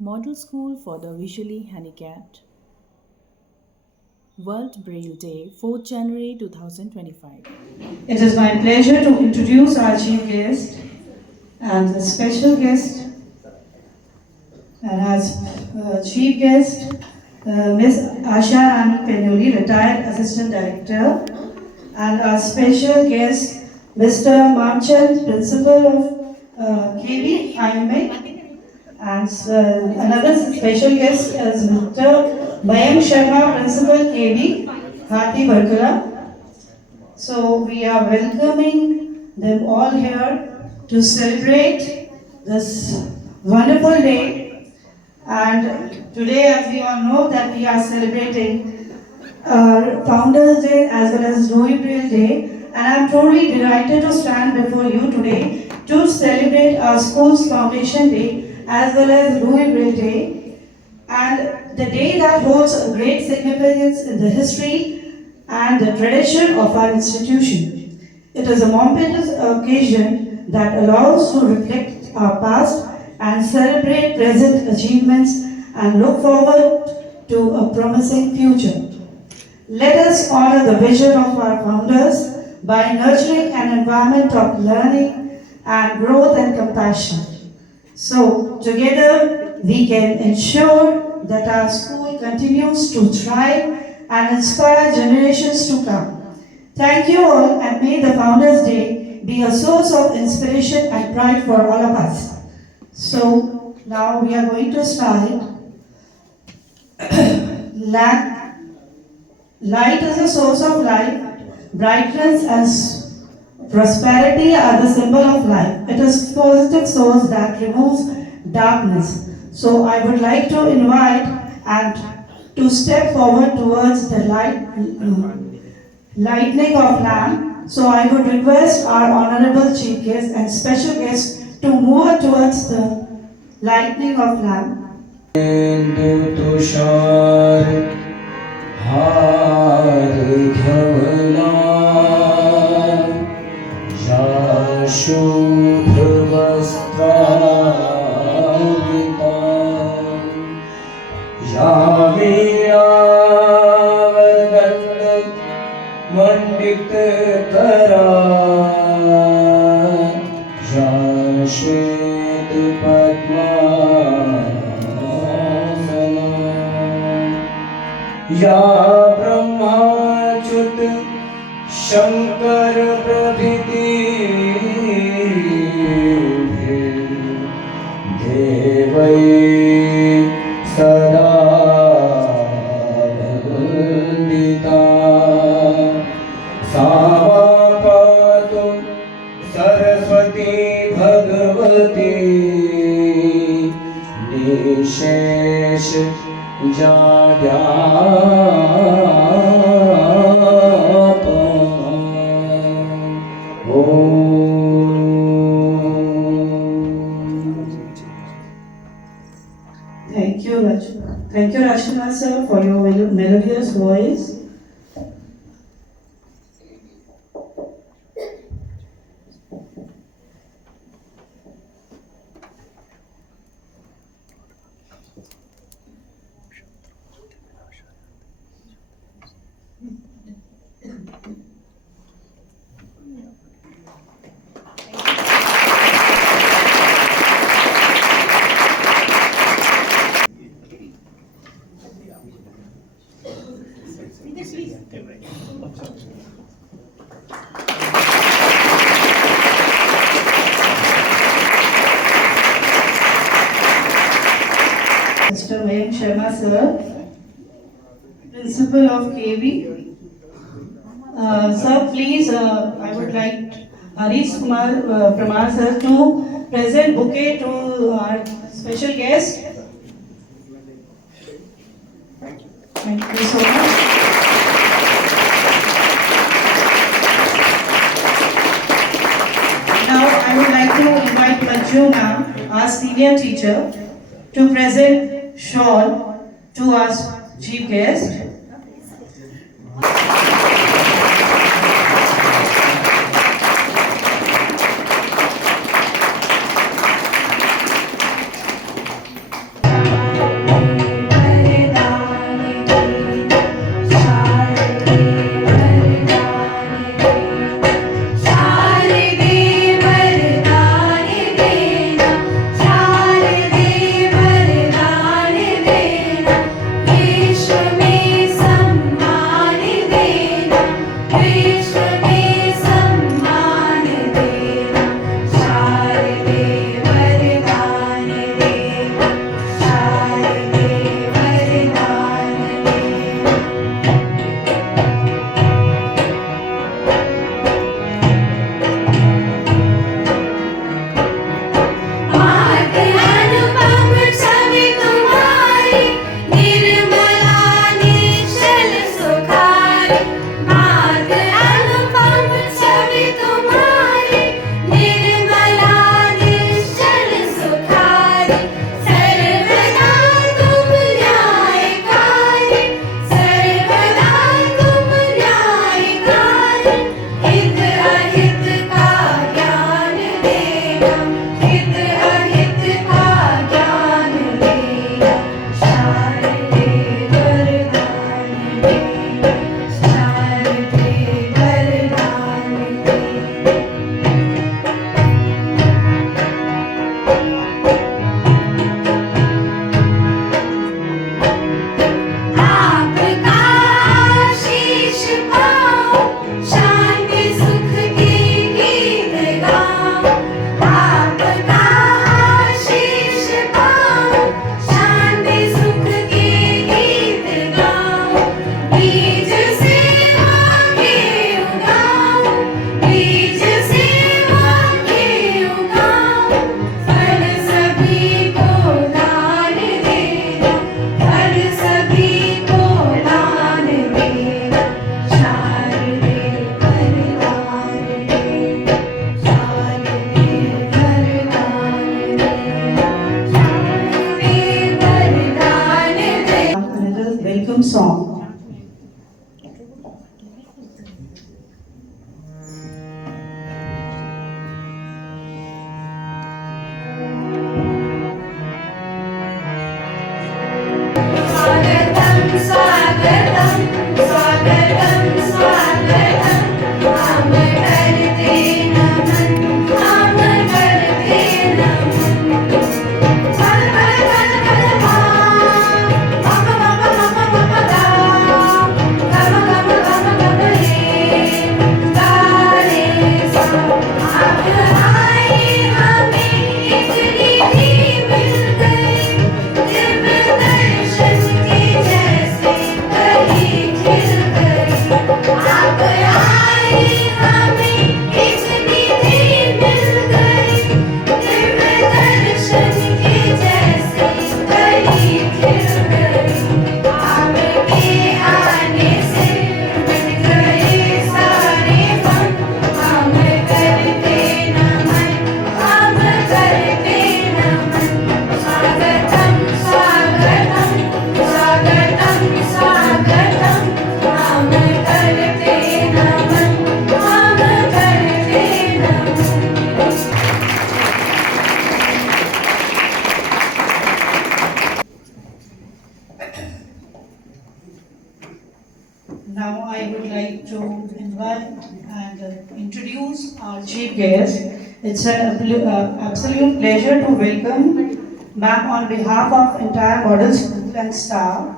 Model School for the Visually Handicapped. World Braille Day, 4th January 2025. It is my pleasure to introduce our chief guest and the special guest. And as chief guest, Ms. Asha Rani Penuli, retired Assistant Director, and our special guest, Mr. Mamchand, Principal of KV IMA, and another special guest is Mr. Mayank Sharma, Principal KV Hati Barkala. So we are welcoming them all here to celebrate this wonderful day. And today, as we all know, that we are celebrating Founders Day as well as Louis Braille Day. And I'm truly delighted to stand before you today to celebrate our school's Foundation Day as well as Louis Braille Day. And the day that holds a great significance in the history and the tradition of our institution. It is a momentous occasion that allows to reflect our past and celebrate present achievements and look forward to a promising future. Let us honor the vision of our founders by nurturing an environment of learning and growth and compassion. So, together we can ensure that our school continues to thrive and inspire generations to come. Thank you all, and may the Founders Day be a source of inspiration and pride for all of us. So, now we are going to start. Light is a source of life, brightness and prosperity are the symbol of life. It is positive source that removes darkness. So I would like to invite and to step forward towards the lightning of lamp. So I would request our honorable chief guest and special guest to move towards the lightning of lamp. मंडित करा या श्वेत पद्मासना या ब्रह्माच्युत शंकर प्रभृति देवै सदा Vandita सावापातु Saraswati Bhagwati निशेष Thank you, Rajkumar sir, for your melodious voice. Mr. Mayank Sharma sir, Principal of KV. Sir, please, I would like Harish Kumar Pramar sir to present bouquet to our special guest. Thank you so much. Now I would like to invite Manju ma'am, our senior teacher, to present shawl to our chief guest. song. स्वागतं स्वागतं स्वागतं स्वागतं हम करते नमन हम करते नमन पल पल पल पल मा मम मम मम मम गा गम गम गम गम रे गा रे सा अब आए हमें इतनी ही मिल गई दिव्य दर्शन की जैसे कली खिल गई आप आए हमें इतनी ही मिल गई दिव्य दर्शन की जैसे कली खिल गई आपके आने से मिट गए सारे गम हम करते नमन हम करते नमन स्वागतं स्वागतं स्वागतं स्वागतं हम करते नमन हम करते नमन Now I would like to invite and introduce our chief guest. It's an absolute pleasure to welcome ma'am on behalf of entire model school and staff.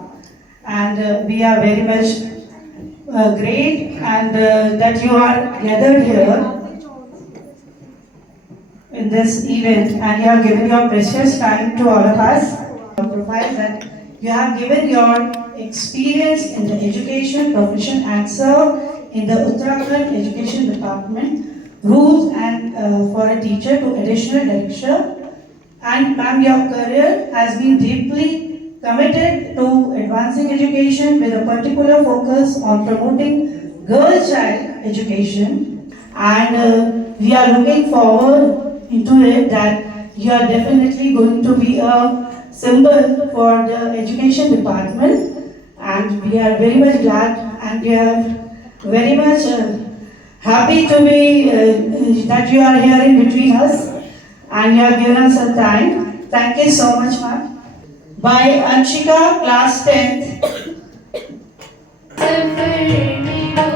And we are very much great and that you are gathered here in this event and you have given your precious time to all of us. Profile that you have given your experience in the education profession and serve in the Uttarakhand Education Department rules and for a teacher to additional director. And ma'am, your career has been deeply committed to advancing education with a particular focus on promoting girl child education. And we are looking forward into it that you are definitely going to be a symbol for the education department. And we are very much glad and we are very much happy to be that you are here in between us and you have given us some time. Thank you so much, ma'am. By Anshika, class 10th. सफर में हो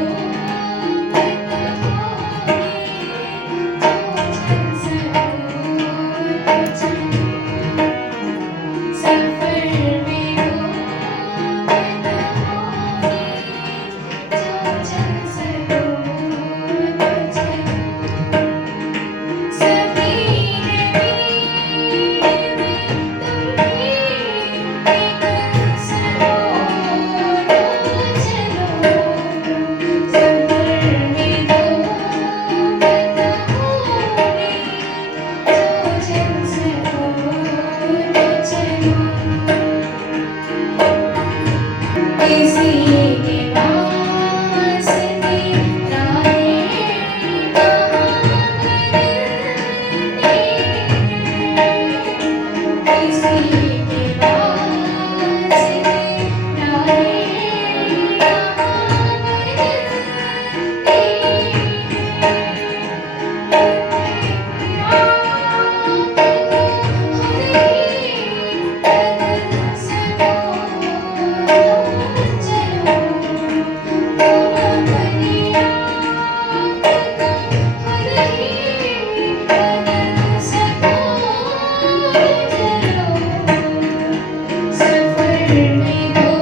सफर में हो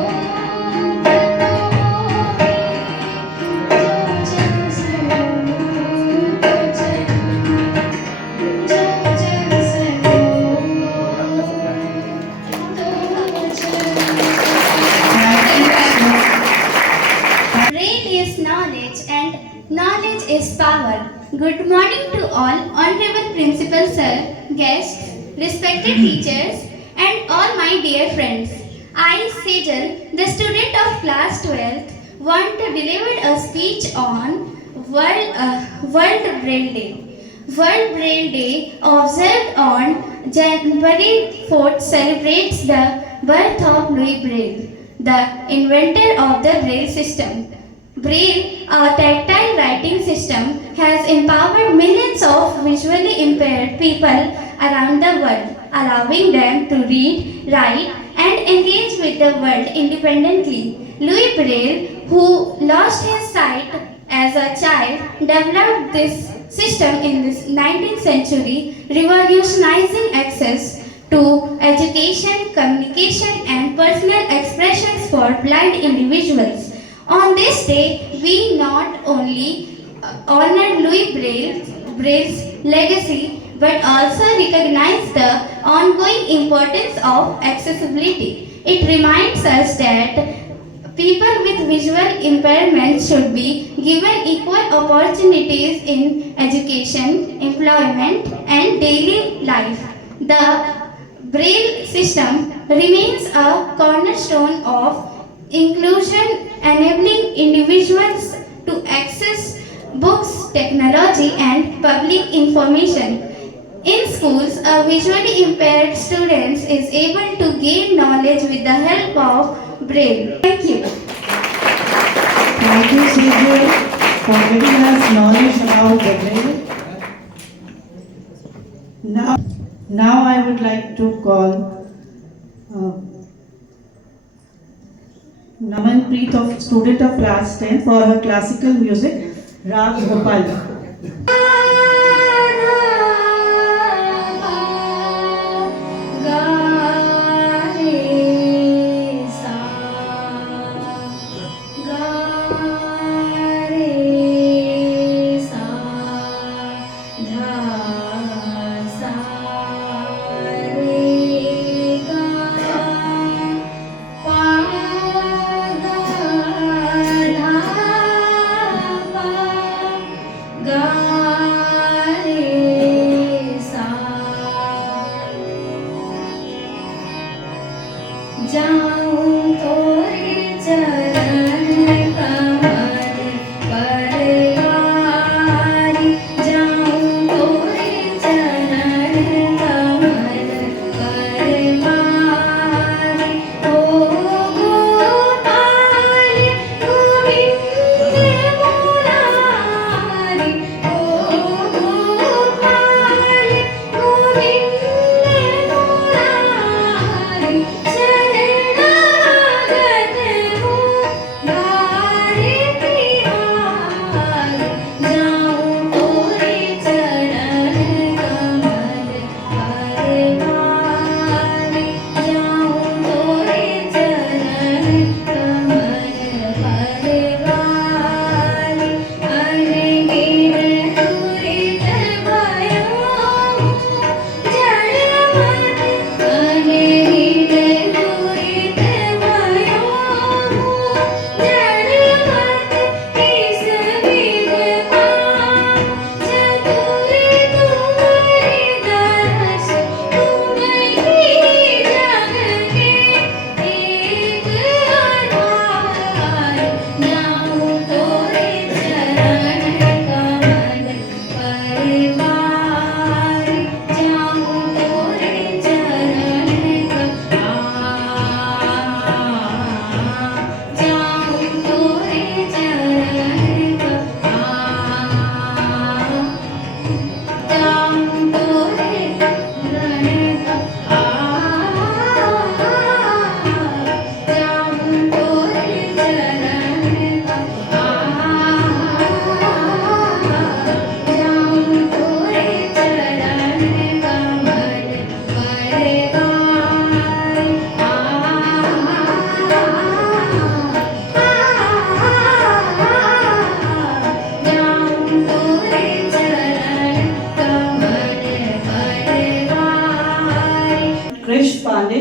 Knowledge is power. Good morning to all, Honorable Principal Sir, guests, respected teachers, and all my dear friends. I, Sejal, the student of class 12th, want to deliver a speech on World Braille Day. World Braille Day, observed on January 4th, celebrates the birth of Louis Braille. the inventor of the Braille system. Braille, a tactile writing system, has empowered millions of visually impaired people around the world, allowing them to read, write, and engage with the world independently. Louis Braille, who lost his sight as a child, developed this system in the 19th century, revolutionizing access to education, communication, and personal expressions for blind individuals. On this day, we not only honor Louis Braille's legacy, but also recognize the ongoing importance of accessibility. It reminds us that people with visual impairment should be given equal opportunities in education, employment, and daily life. The Braille system remains a cornerstone of inclusion, enabling individuals to access books, technology, and public information. In schools, a visually impaired student is able to gain knowledge with the help of Braille. Thank you. Thank you, Sejal, for giving us knowledge about the Braille. Now I would like to call Namanpreet, of student of class 10, for her classical music, Rag Gopal.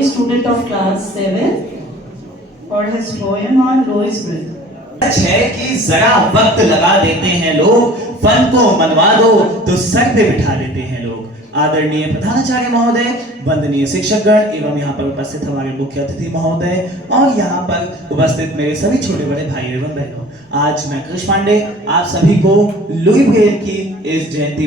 Student of class 7, for his poem on Louis Braille. सच है कि जरा वक्त लगा देते हैं लोग, fun को मनवा दो तो सर पे बिठा देते हैं लोग। आदरणीय प्रधानाचार्य महोदय, वंदनीय शिक्षकगण एवं यहाँ पर उपस्थित हमारे मुख्य अतिथि महोदय और यहाँ पर उपस्थित मेरे सभी छोटे बड़े भाई एवं बहनों, आज मैं कृष्ण पांडे आप सभी को लुई ब्रेल की इस जयंती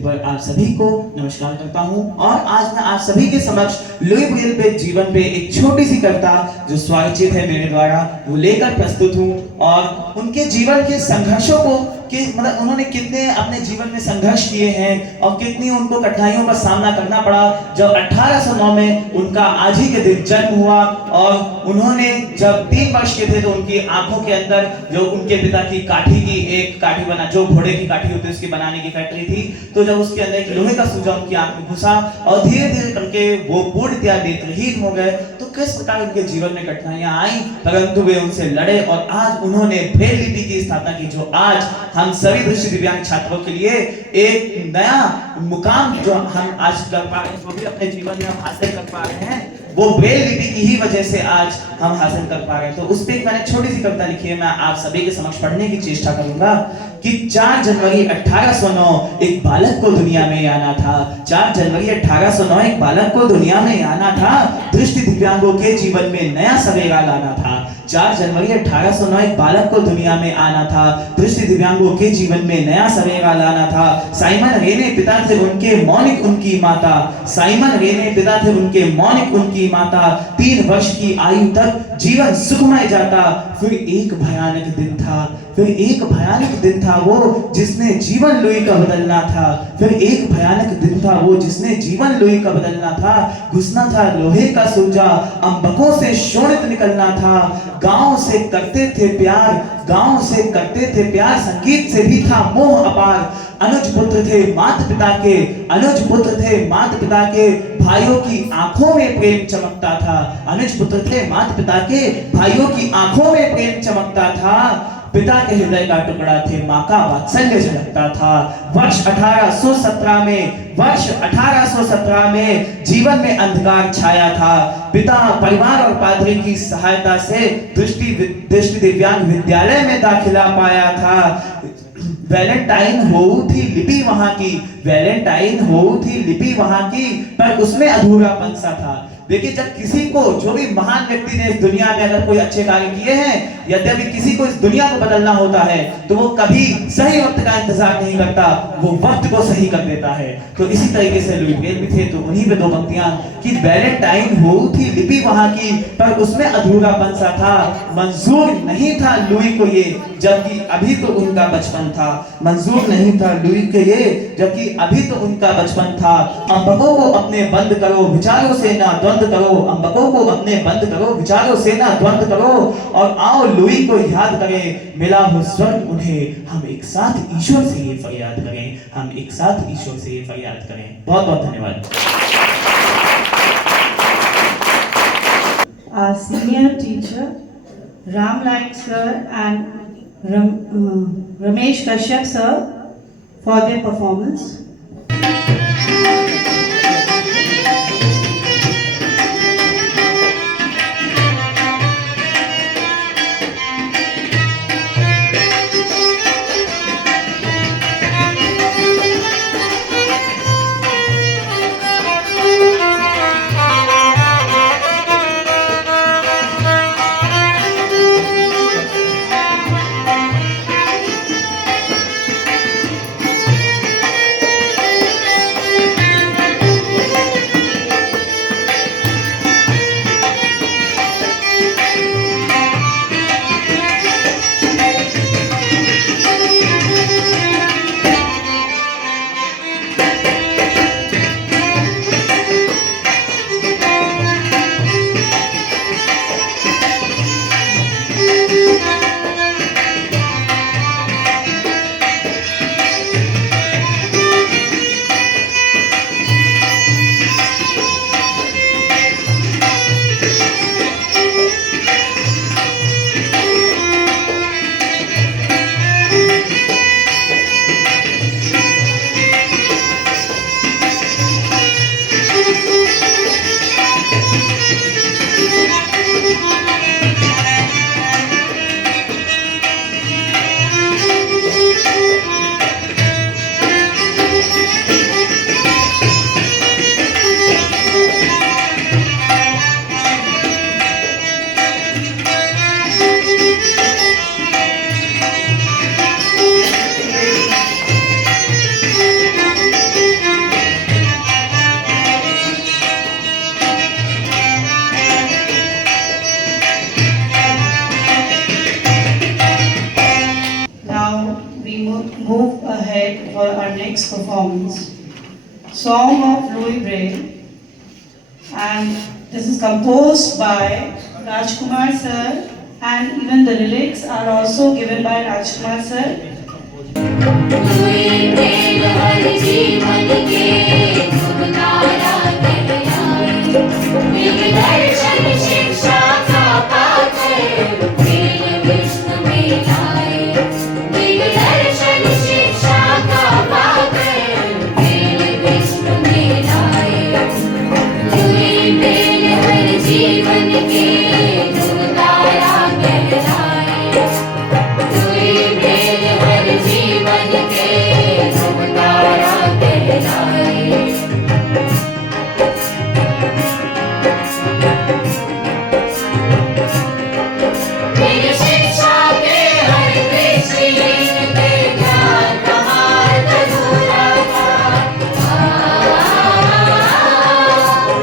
पर आप सभी को नमस्कार करता हूँ। और आज मैं आप सभी के समक्ष लुई ब्रेल पे जीवन पे एक छोटी सी कविता जो स्वरचित है मेरे द्वारा वो लेकर प्रस्तुत हूँ। और उनके जीवन के संघर्षों को मतलब उन्होंने कितने अपने जीवन में संघर्ष किए हैं और कितनी उनको कठिनाइयों का सामना करना पड़ा जब 1809 में उनका आज ही के दिन जन्म हुआ। और उन्होंने जब 3 वर्ष के थे तो उनकी आंखों के अंदर जो उनके पिता की काठी की एक काठी बना जो घोड़े की काठी होती है उसकी बनाने की फैक्ट्री थी, तो जब उसके अंदर एक लोहे का सूजा उनकी आंख में घुसा और धीरे धीरे करके वो पूर्णतया नेत्रहीन हो गए। तो किस प्रकार उनके जीवन में कठिनाइयां आई परंतु वे उनसे लड़े और आज उन्होंने ब्रेल लिपि की स्थापना की जो आज हम सभी दृष्टि दिव्यांग छात्रों के लिए एक नया मुकाम जो हम आज कर पा रहे हैं, जो भी अपने जीवन में हम हासिल कर पा रहे हैं वो ब्रेल लिपि की ही वजह से आज हम हासिल कर पा रहे हैं। तो उस पे मैंने छोटी सी कविता लिखी है, मैं आप सभी के समक्ष पढ़ने की चेष्टा करूंगा कि 4 जनवरी 1809 एक बालक को दुनिया में आना था। 4 जनवरी 1809 एक बालक को दुनिया में आना था, दृष्टि दिव्यांगों के जीवन में नया सवेरा लाना था। 4 जनवरी 1809 एक बालक को दुनिया में आना था, दृष्टि दिव्यांगों के जीवन में नया सवेरा लाना था। साइमन रेने पिता थे उनके, मौनिक उनकी माता। साइमन रेने पिता थे उनके, मौनिक उनकी माता। 3 वर्ष की आयु तक जीवन सुखमय जाता। फिर एक भयानक दिन था, फिर एक भयानक दिन था वो जिसने जीवन लुई का बदलना था। फिर एक भयानक दिन था वो जिसने जीवन लुई का बदलना था। घुसना था लोहे का सूजा, अंबकों से शोणित निकलना था। गांव से करते थे प्यार, गांव से करते थे प्यार, संगीत से भी था मोह अपार। अनुज पुत्र थे माता पिता के, अनुज पुत्र थे माता पिता के, भाइयों की आंखों में प्रेम चमकता था। अनुज पुत्र थे माता पिता के, भाइयों की आंखों में प्रेम चमकता था। पिता के हृदय का टुकड़ा थे, माँ का वात्सल्य झलकता था। वर्ष 1817 में जीवन में अंधकार छाया था। पिता परिवार और पादरी की सहायता से दृष्टि दिव्यांग विद्यालय में दाखिला पाया था। वैलेंटाइन हो थी लिपि वहां की, वैलेंटाइन हो थी लिपि वहां की, पर उसमें अधूरापन सा था। देखिए जब किसी को जो भी महान व्यक्ति ने इस दुनिया में अगर कोई अच्छे कार्य किए हैं, यद्यपि किसी को इस दुनिया को बदलना होता है तो वो कभी सही वक्त का इंतजार नहीं करता, वो वक्त को सही कर देता है। तो इसी तरीके से लुई ब्रेल भी थे। तो उन्हीं पे 2 पंक्तियां कि वैलेंटाइन हो थी लिपि वहां की, पर उसमें अधूरापन सा था। मंजूर नहीं था लुई को ये, जबकि अभी तो उनका बचपन था। मंजूर नहीं था लुई के ये, जबकि अभी तो उनका बचपन था। अंबकों को अपने बंद करो, विचारों से ना द्वंद करो। अंबकों को अपने बंद करो, विचारों से ना द्वंद करो। और आओ लुई को याद करें, मिला हो स्वर्ग उन्हें, हम एक साथ ईश्वर से ये फरियाद करें, हम एक साथ ईश्वर से ये फरियाद करें। बहुत बहुत धन्यवाद। Our senior teacher Ram Naik sir and Ramesh Kashyap sir for their performance. for our next performance, Song of Louis Braille, and this is composed by Rajkumar sir, and even the lyrics are also given by Rajkumar sir. louis braille हर जीवन के तुमतारा कहलाए दर्शन शिक्षा का पाकर Braille विश्व में लाए दर्शन शिक्षा का पाकर ब्रेल विश्व में लाए louis braille हर जीवन के तुमतारा कहलाए louis braille हर जीवन के तुमतारा कहलाए मेरी शिक्षा के हर दृष्टि के ज्ञान का मार्ग अधूरा था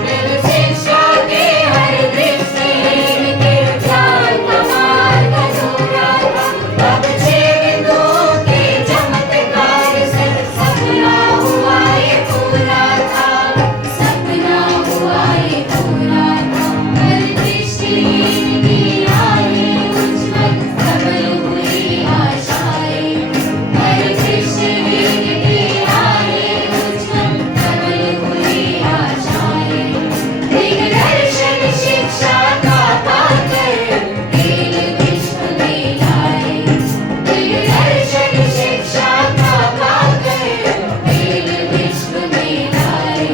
मेरी शिक्षा के हर दृष्टि के ज्ञान का मार्ग अधूरा था अब बिंदुओं के चमत्कार से सपना हुआ ये पूरा था सपना हुआ ये पूरा था हर दृष्टिहीन की राहें उज्ज्वल प्रबल हुई आशाएं हर दृष्टिहीन की राहें उज्ज्वल प्रबल हुई आशाएं दिग्दर्शन शिक्षा का पाकर ब्रेल विश्व में लाए दिग्दर्शन शिक्षा का पाकर ब्रेल विश्व में लाए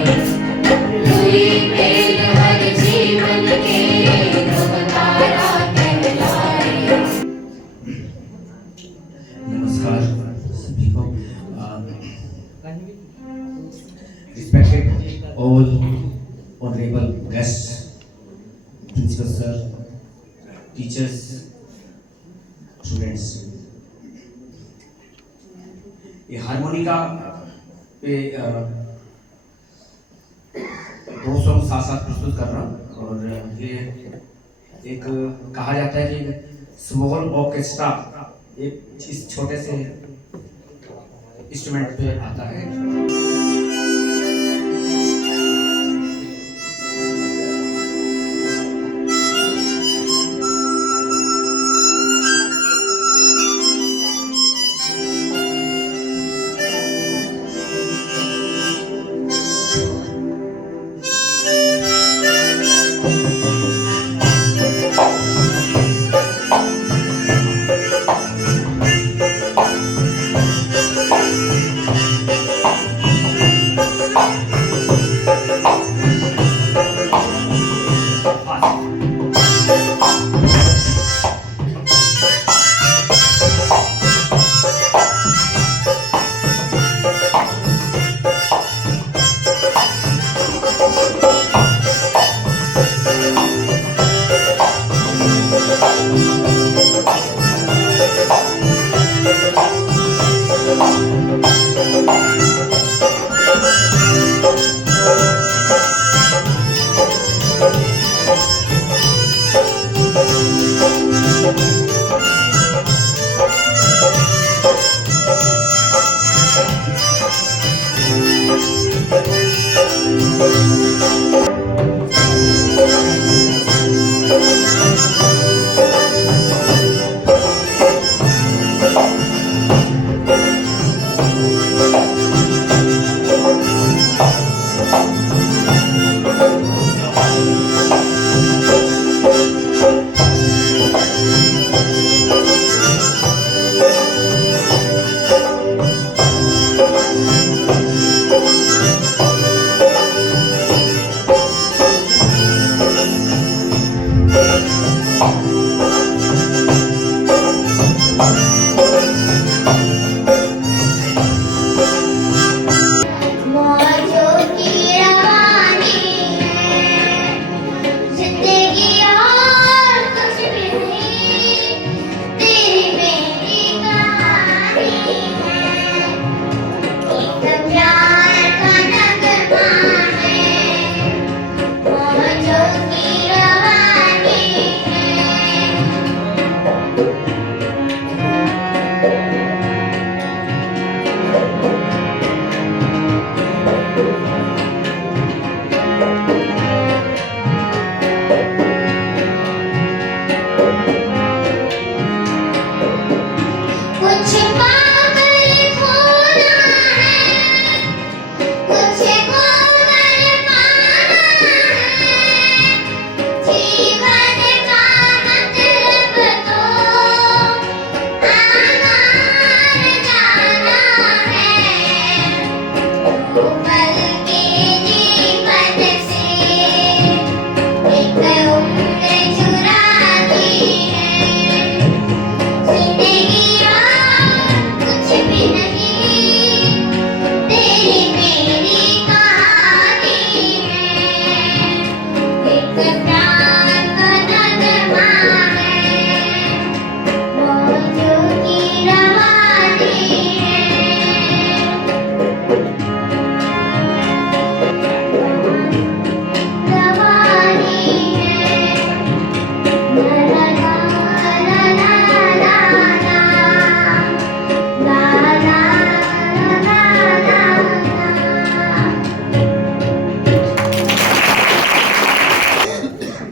louis braille हर जीवन के तुमतारा कहलाए नमस्कार सभी को respected all honourable guest principal sir teachers students ये हारमोनिका पे दो सॉन्ग साथ साथ प्रस्तुत कर रहा हूँ और ये एक कहा जाता है कि स्मॉल ऑर्केस्ट्रा एक इस छोटे से इंस्ट्रूमेंट पे आता है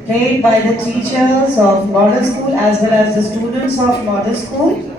played by the teachers of model school as well as the students of model school.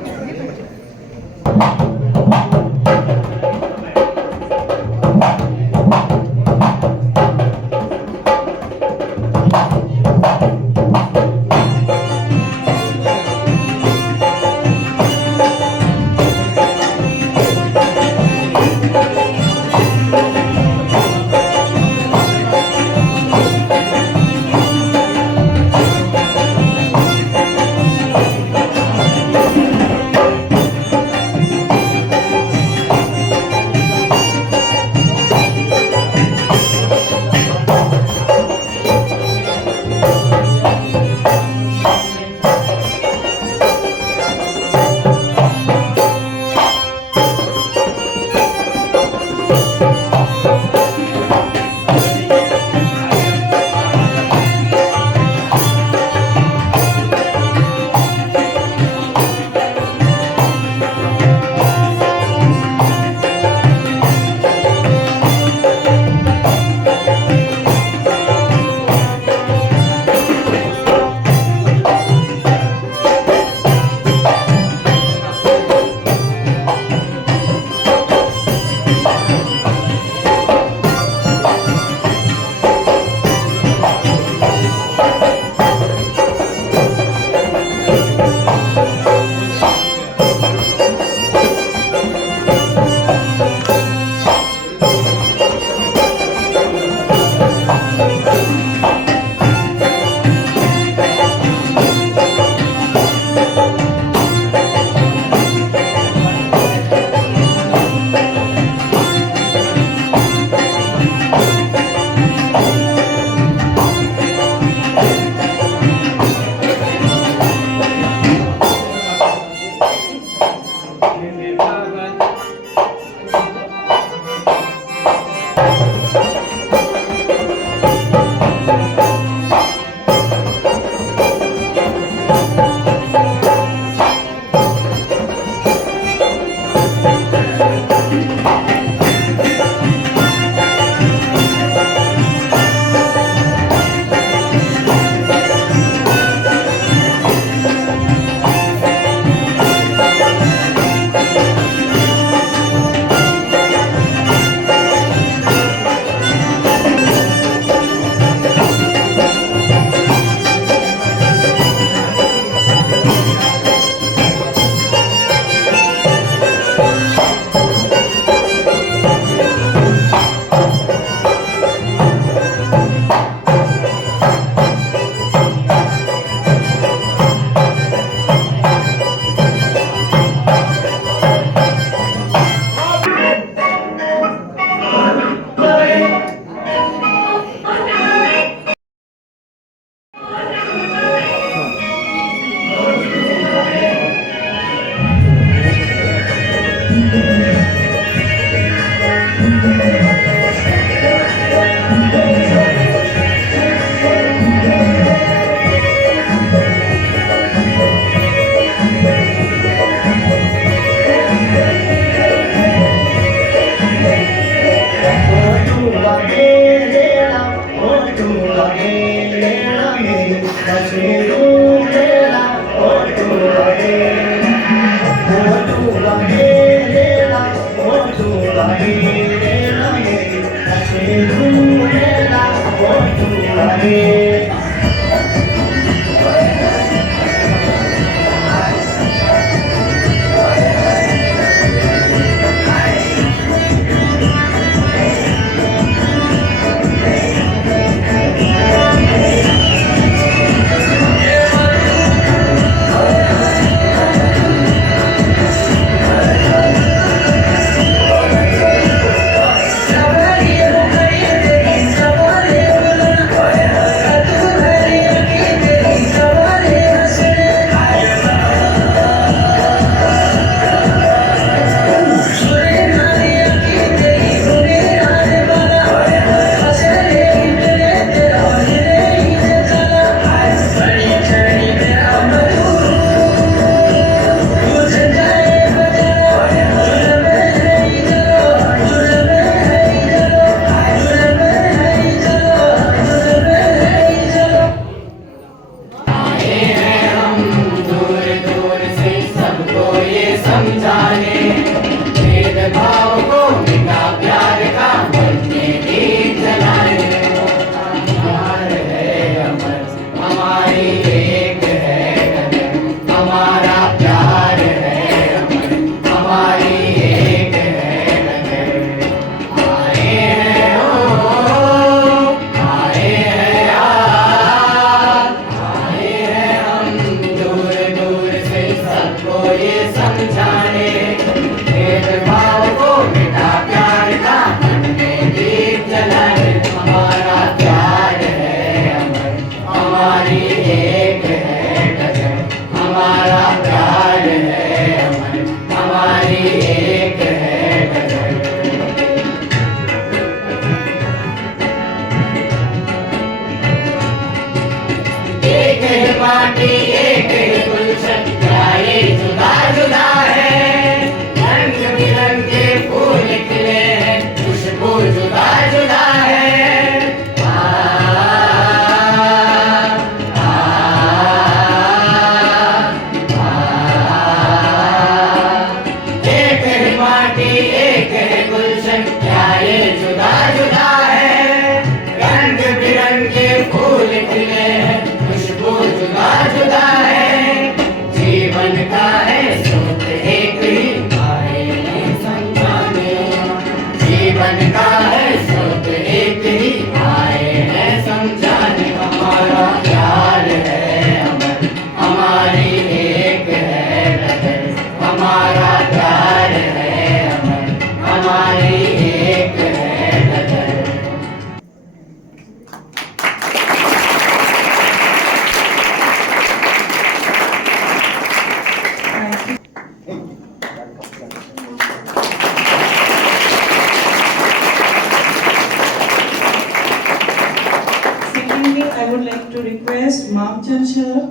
I would like to request Mamchand sir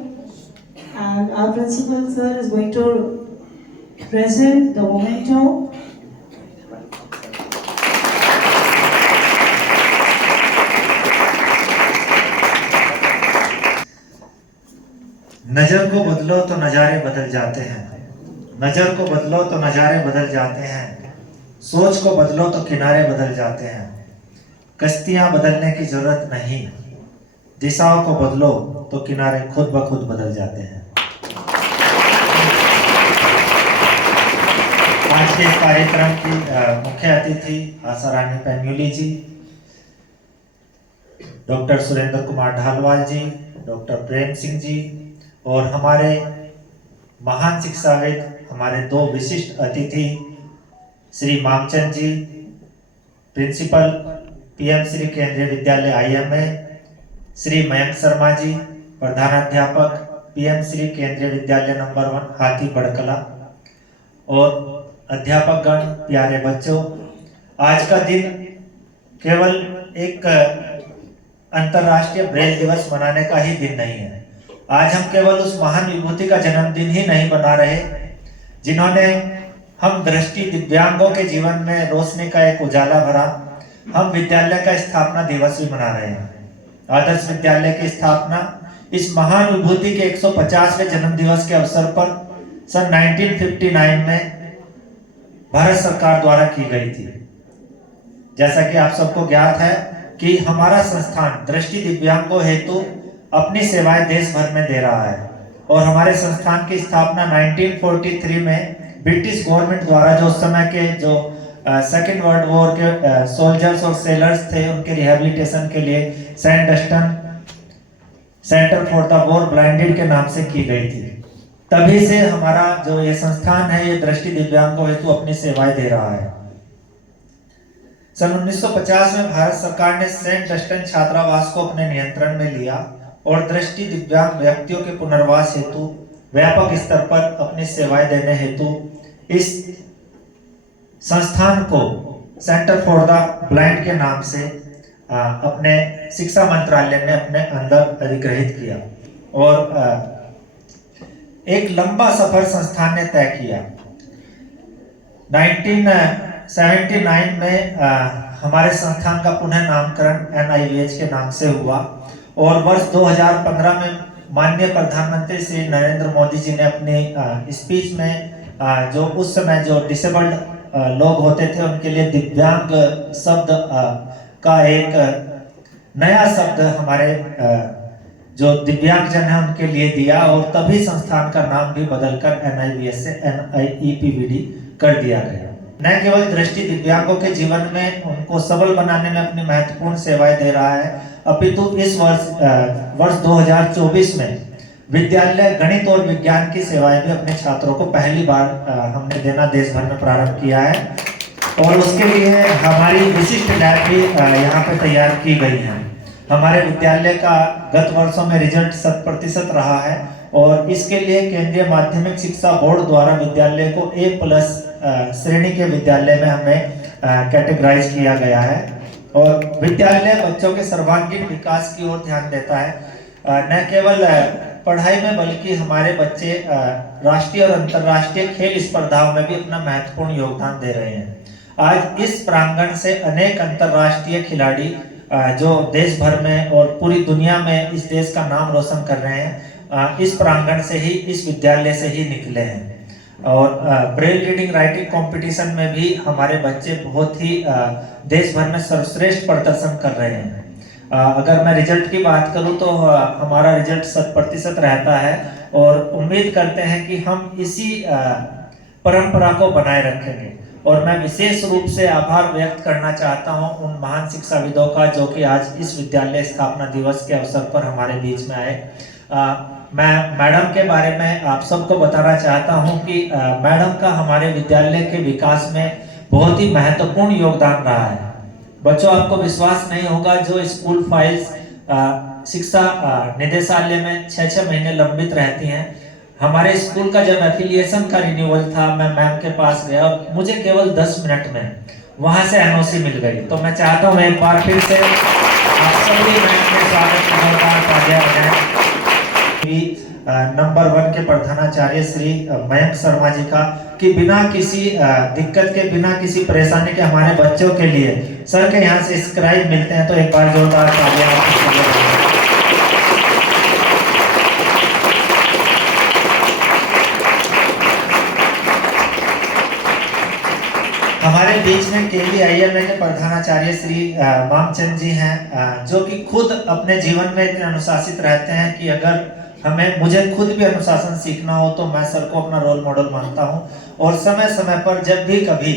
and our principal sir is going to present the memento. नजर को बदलो तो नज़ारे बदल जाते हैं, नजर को बदलो तो नज़ारे बदल जाते हैं, सोच को बदलो तो किनारे बदल जाते हैं, कश्तियां बदलने की जरूरत नहीं, दिशाओं को बदलो तो किनारे खुद ब खुद बदल जाते हैं। आज के कार्यक्रम की मुख्य अतिथि आसारानी पेन्युली जी, डॉक्टर सुरेंद्र कुमार ढालवाल जी, डॉक्टर प्रेम सिंह जी और हमारे महान शिक्षाविद, हमारे दो विशिष्ट अतिथि श्री मामचंद जी, प्रिंसिपल पीएम श्री केंद्रीय विद्यालय IMA, श्री मयंक शर्मा जी, प्रधानाध्यापक पीएम श्री केंद्रीय विद्यालय नंबर 1 हाथी बड़कला और अध्यापकगण, प्यारे बच्चों, आज का दिन केवल एक अंतर्राष्ट्रीय ब्रेल दिवस मनाने का ही दिन नहीं है। आज हम केवल उस महान विभूति का जन्मदिन ही नहीं मना रहे जिन्होंने हम दृष्टि दिव्यांगों के जीवन में रोशनी का एक उजाला भरा। हम विद्यालय का स्थापना दिवस भी मना रहे हैं। आदर्श विद्यालय की स्थापना इस महान विभूति के 150वें जन्म दिवस के अवसर पर सन 1959 में भारत सरकार द्वारा की गई थी। जैसा कि आप सबको ज्ञात है कि हमारा संस्थान दृष्टि दिव्यांगों हेतु अपनी सेवाएं देश भर में दे रहा है और हमारे संस्थान की स्थापना 1943 में ब्रिटिश गवर्नमेंट द्वारा, जो उस समय के जो सेकेंड वर्ल्ड वॉर के सोल्जर्स और सेलर्स थे, उनके रिहेबिलिटेशन के लिए Saint Dunstan centre for the war blinded के नाम से की गई थी। तभी से हमारा जो ये संस्थान है ये दृष्टि दिव्यांगों हेतु अपनी सेवाएं दे रहा है। सन 1950 में भारत सरकार ने सेंट डस्टन छात्रावास को अपने नियंत्रण में लिया और दृष्टि दिव्यांग व्यक्तियों के पुनर्वास हेतु व्यापक स्तर पर अपनी सेवाएं देने हेतु इस संस्थान को सेंटर फॉर द ब्लाइंड के नाम से अपने शिक्षा मंत्रालय ने अपने अंदर अधिग्रहित किया और एक लंबा सफर संस्थान ने तय किया। 1979 में हमारे संस्थान का पुनः नामकरण NIVH के नाम से हुआ और वर्ष 2015 में माननीय प्रधानमंत्री श्री नरेंद्र मोदी जी ने अपनी स्पीच में जो उस समय जो डिसेबल्ड लोग होते थे उनके लिए दिव्यांग शब्द का एक नया शब्द हमारे जो दिव्यांग जन है उनके लिए दिया और तभी संस्थान का नाम भी बदलकर NIVH से NIEPVD कर दिया गया। न केवल दृष्टि दिव्यांगों के जीवन में उनको सबल बनाने में अपनी महत्वपूर्ण सेवाएं दे रहा है, अपितु इस वर्ष 2024 में विद्यालय गणित और विज्ञान की सेवाएं भी अपने छात्रों को पहली बार हमने देना देश भर में प्रारंभ किया है और उसके लिए हमारी विशिष्ट लैब भी यहाँ पे तैयार की गई है। हमारे विद्यालय का गत वर्षों में रिजल्ट 100% रहा है और इसके लिए केंद्रीय माध्यमिक शिक्षा बोर्ड द्वारा विद्यालय को A+ श्रेणी के विद्यालय में हमें कैटेगराइज किया गया है और विद्यालय बच्चों के सर्वांगीण विकास की ओर ध्यान देता है। न केवल पढ़ाई में बल्कि हमारे बच्चे राष्ट्रीय और अंतर्राष्ट्रीय खेल स्पर्धाओं में भी अपना महत्वपूर्ण योगदान दे रहे हैं। आज इस प्रांगण से अनेक अंतर्राष्ट्रीय खिलाड़ी जो देश भर में और पूरी दुनिया में इस देश का नाम रोशन कर रहे हैं, इस प्रांगण से ही, इस विद्यालय से ही निकले हैं। और ब्रेल रीडिंग राइटिंग कंपटीशन में भी हमारे बच्चे बहुत ही देश भर में सर्वश्रेष्ठ प्रदर्शन कर रहे हैं। अगर मैं रिजल्ट की बात करूं तो हमारा रिजल्ट 100% रहता है और उम्मीद करते हैं कि हम इसी परंपरा को बनाए रखेंगे। और मैं विशेष रूप से आभार व्यक्त करना चाहता हूं उन महान शिक्षाविदों का जो कि आज इस विद्यालय स्थापना दिवस के अवसर पर हमारे बीच में आए। मैं मैडम के बारे में आप सबको बताना चाहता हूं कि मैडम का हमारे विद्यालय के विकास में बहुत ही महत्वपूर्ण योगदान रहा है। बच्चों, आपको विश्वास नहीं होगा, जो स्कूल फाइल्स शिक्षा निदेशालय में 6-6 महीने लंबित रहती हैं, हमारे स्कूल का जब एफिलिएशन का रिन्यूअल था, मैं मैम के पास गया और मुझे केवल 10 मिनट में वहां से NOC मिल गई। तो मैं चाहता हूँ एक बार फिर से आप सभी मैम के स्वागत का भी नंबर 1 के प्रधानाचार्य श्री मयंक शर्मा जी का, कि बिना किसी दिक्कत के, बिना किसी परेशानी के हमारे बच्चों के लिए सर के यहाँ से स्क्राइब मिलते हैं। तो एक बार जोरदार तालियां आपके लिए। हमारे बीच में KVIMA के प्रधानाचार्य श्री मामचंद जी हैं, जो कि खुद अपने जीवन में इतने अनुशासित रहते हैं कि अगर मुझे खुद भी अनुशासन सीखना हो तो मैं सर को अपना रोल मॉडल मानता हूं। और समय समय पर जब भी कभी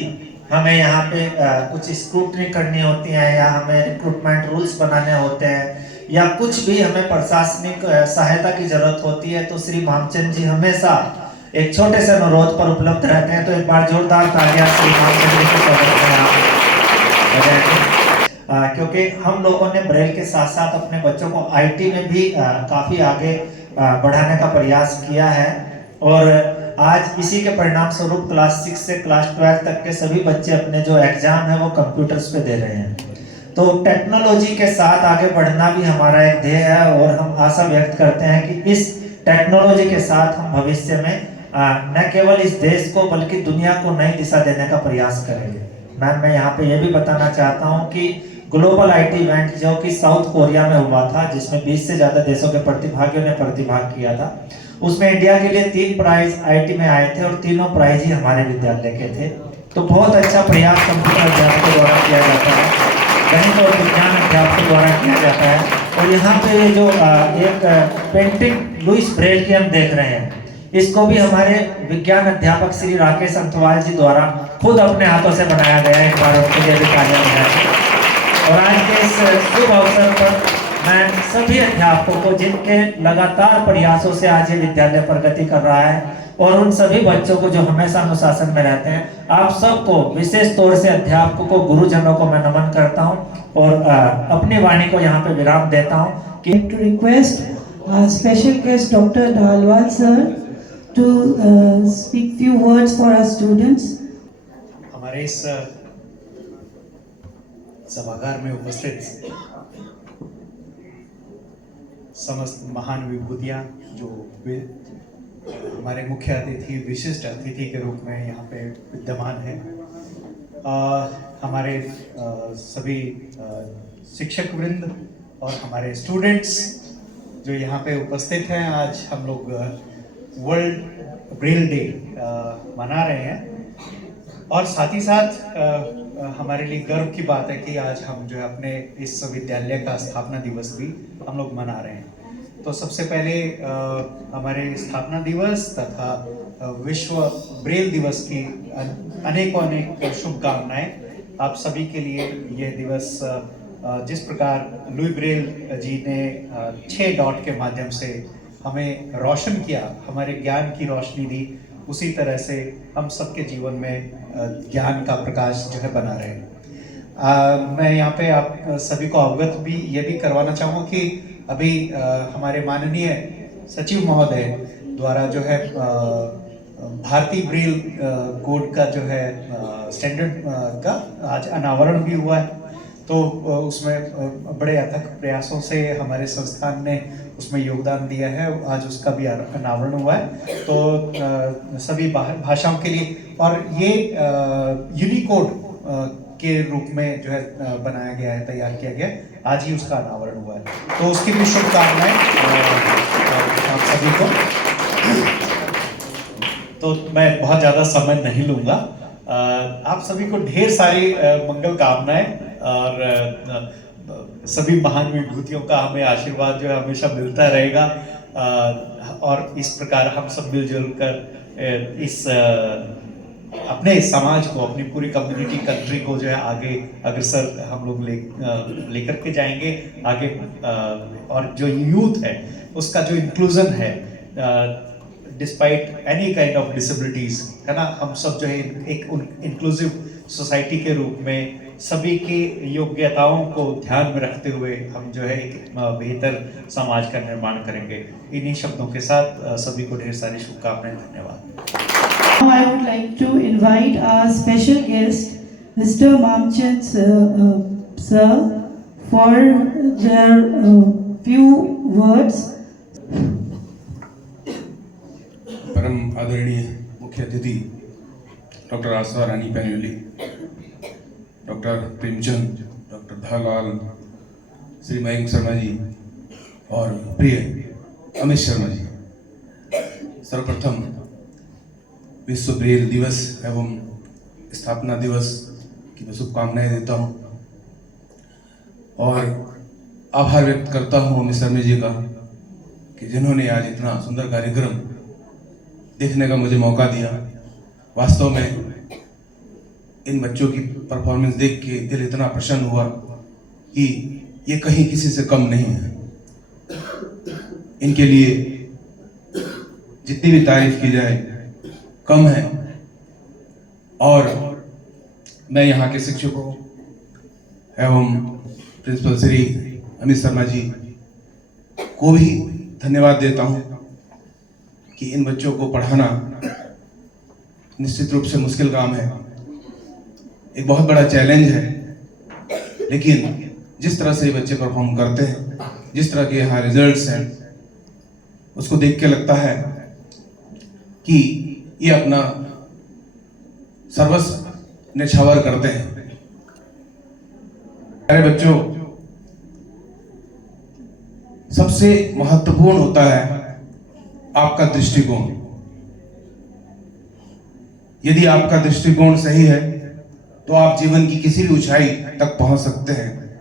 हमें यहाँ पे कुछ स्क्रूटनी करनी होती है, या हमें रिक्रूटमेंट रूल्स बनाने होते हैं, या कुछ भी हमें प्रशासनिक सहायता की जरूरत होती है, तो श्री मामचंद जी हमेशा एक छोटे से अनुरोध पर उपलब्ध रहते हैं। तो एक बार जोरदार तालियां श्री मामचंद जी के स्वागत में आप बजाएंगे। क्योंकि हम लोगों ने ब्रेल के साथ साथ अपने बच्चों को IT में भी काफी आगे बढ़ाने का प्रयास किया है, और आज इसी के परिणाम स्वरूप क्लास 6 से क्लास 12 तक के सभी बच्चे अपने जो एग्जाम है वो कंप्यूटर्स पे दे रहे हैं। तो टेक्नोलॉजी के साथ आगे बढ़ना भी हमारा एक ध्येय है, और हम आशा व्यक्त करते हैं कि इस टेक्नोलॉजी के साथ हम भविष्य में न केवल इस देश को बल्कि दुनिया को नई दिशा देने का प्रयास करेंगे। मैम, मैं यहाँ पे ये भी बताना चाहता हूँ कि ग्लोबल IT इवेंट जो कि साउथ कोरिया में हुआ था, जिसमें 20 से ज्यादा देशों के प्रतिभागियों ने प्रतिभाग किया था, उसमें इंडिया के लिए 3 प्राइज IT में आए थे, और तीनों प्राइज ही हमारे विद्यालय के थे। तो बहुत अच्छा प्रयास कंप्यूटर अध्यापकों द्वारा किया जाता है, गणित और विज्ञान अध्यापकों द्वारा किया जाता है। और यहाँ पे जो एक पेंटिंग लुइस ब्रेल की हम देख रहे हैं, इसको भी हमारे विज्ञान अध्यापक श्री राकेश अंतवाल जी द्वारा खुद अपने हाथों से बनाया गया है। एक बार उनके लिए भी तालियां बजाएं। और आज के इस शुभ अवसर पर मैं सभी अध्यापकों को, जिनके लगातार प्रयासों से आज ये विद्यालय प्रगति कर रहा है, और उन सभी बच्चों को जो हमेशा अनुशासन में रहते हैं, आप सबको विशेष तौर से अध्यापकों को, गुरुजनों को मैं नमन करता हूं, और अपनी वाणी को यहाँ पे विराम देता हूं कि To request our special guest Dr. Dalwal sir to speak few words for our students. हमारे इस सभागार में उपस्थित समस्त महान विभूतियाँ जो हमारे मुख्य अतिथि, विशिष्ट अतिथि के रूप में यहाँ पे विद्यमान है, हमारे सभी शिक्षक वृंद और हमारे स्टूडेंट्स जो यहाँ पे उपस्थित हैं। आज हम लोग वर्ल्ड ब्रेल डे मना रहे हैं, और साथ ही साथ हमारे लिए गर्व की बात है कि आज हम जो है अपने इस विद्यालय का स्थापना दिवस भी हम लोग मना रहे हैं। तो सबसे पहले हमारे स्थापना दिवस तथा विश्व ब्रेल दिवस की अनेकों अनेक शुभकामनाएं आप सभी के लिए। यह दिवस जिस प्रकार लुई ब्रेल जी ने 6 डॉट के माध्यम से हमें रोशन किया, हमारे ज्ञान की रोशनी दी, उसी तरह से हम सबके जीवन में ज्ञान का प्रकाश जो है बना रहे। मैं यहाँ पे आप सभी को अवगत भी ये भी करवाना चाहूँगा कि अभी हमारे माननीय सचिव महोदय द्वारा जो है भारतीय ब्रेल कोड का जो है स्टैंडर्ड का आज अनावरण भी हुआ है। तो उसमें बड़े अथक प्रयासों से हमारे संस्थान ने उसमें योगदान दिया है, आज उसका भी अनावरण हुआ है। तो सभी भाषाओं के लिए, और ये यूनिकोड के रूप में जो है बनाया गया है, तैयार किया गया है, आज ही उसका अनावरण हुआ है। तो उसकी भी शुभकामनाएं आप सभी को। तो मैं बहुत ज़्यादा समय नहीं लूँगा, आप सभी को ढेर सारी मंगल कामनाएं, और सभी महान विभूतियों का हमें आशीर्वाद जो है हमेशा मिलता रहेगा, और इस प्रकार हम सब मिलजुल कर इस अपने समाज को, अपनी पूरी कम्युनिटी, कंट्री को जो है आगे अग्रसर हम लोग लेकर के जाएंगे आगे। और जो यूथ है उसका जो इंक्लूजन है, despite any kind of disabilities, है ना, हम सब जो है एक इंक्लूसिव सोसाइटी के रूप में सभी की योग्यताओं को ध्यान में रखते हुए हम जो है एक बेहतर समाज का निर्माण करेंगे। इन्हीं शब्दों के साथ सभी को ढेर सारी शुभकामनाएं। धन्यवाद। Now I would like to invite our special guest, Mr. Mamchand sir, for their few words. परम आदरणीय मुख्य अतिथि doctor Asha Rani Painuly, doctor Premchand, doctor धालाल, Shri Mayank Sharma ji और प्रिय अमित शर्मा जी, सर्वप्रथम विश्व ब्रेल दिवस एवं स्थापना दिवस की मैं शुभकामनाएं देता हूं और आभार व्यक्त करता हूं अमित शर्मा जी का कि जिन्होंने आज इतना सुंदर कार्यक्रम देखने का मुझे मौका दिया। वास्तव में इन बच्चों की परफॉर्मेंस देख के दिल इतना प्रसन्न हुआ कि ये कहीं किसी से कम नहीं है। इनके लिए जितनी भी तारीफ की जाए कम है और मैं यहाँ के शिक्षकों एवं प्रिंसिपल श्री अमित शर्मा जी को भी धन्यवाद देता हूँ कि इन बच्चों को पढ़ाना निश्चित रूप से मुश्किल काम है, एक बहुत बड़ा चैलेंज है, लेकिन जिस तरह से ये बच्चे परफॉर्म करते हैं, जिस तरह के यहाँ रिजल्ट्स हैं, उसको देख के लगता है कि ये अपना सर्वस्व निछावर करते हैं। मेरे बच्चों, सबसे महत्वपूर्ण होता है आपका दृष्टिकोण। यदि आपका दृष्टिकोण सही है तो आप जीवन की किसी भी ऊंचाई तक पहुंच सकते हैं।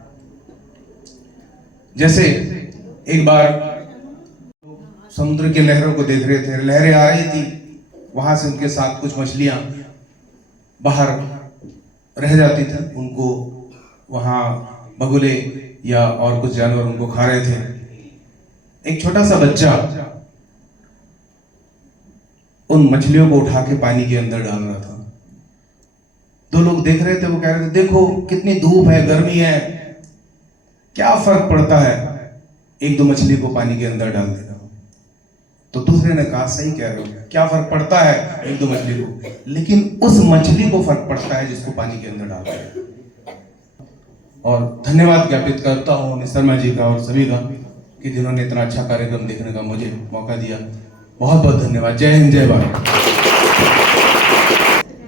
जैसे एक बार समुद्र के लहरों को देख रहे थे, लहरें आ रही थी, वहां से उनके साथ कुछ मछलियां बाहर रह जाती थी, उनको वहां बगुले या और कुछ जानवर उनको खा रहे थे। एक छोटा सा बच्चा उन मछलियों को उठा के पानी के अंदर डाल रहा था। दो लोग देख रहे थे, वो कह रहे थे देखो कितनी धूप है, गर्मी है, क्या फर्क पड़ता है एक दो मछली को पानी के अंदर डाल देना। तो दूसरे ने कहा सही कह रहे हो, क्या फर्क पड़ता है एक दो मछली को, लेकिन उस मछली को फर्क पड़ता है जिसको पानी के अंदर डालते हैं। और धन्यवाद ज्ञापित करता हूँ अमित शर्मा जी का और सभी का कि जिन्होंने इतना अच्छा कार्यक्रम देखने का मुझे मौका दिया। बहुत बहुत धन्यवाद। जय हिंद, जय Bharat.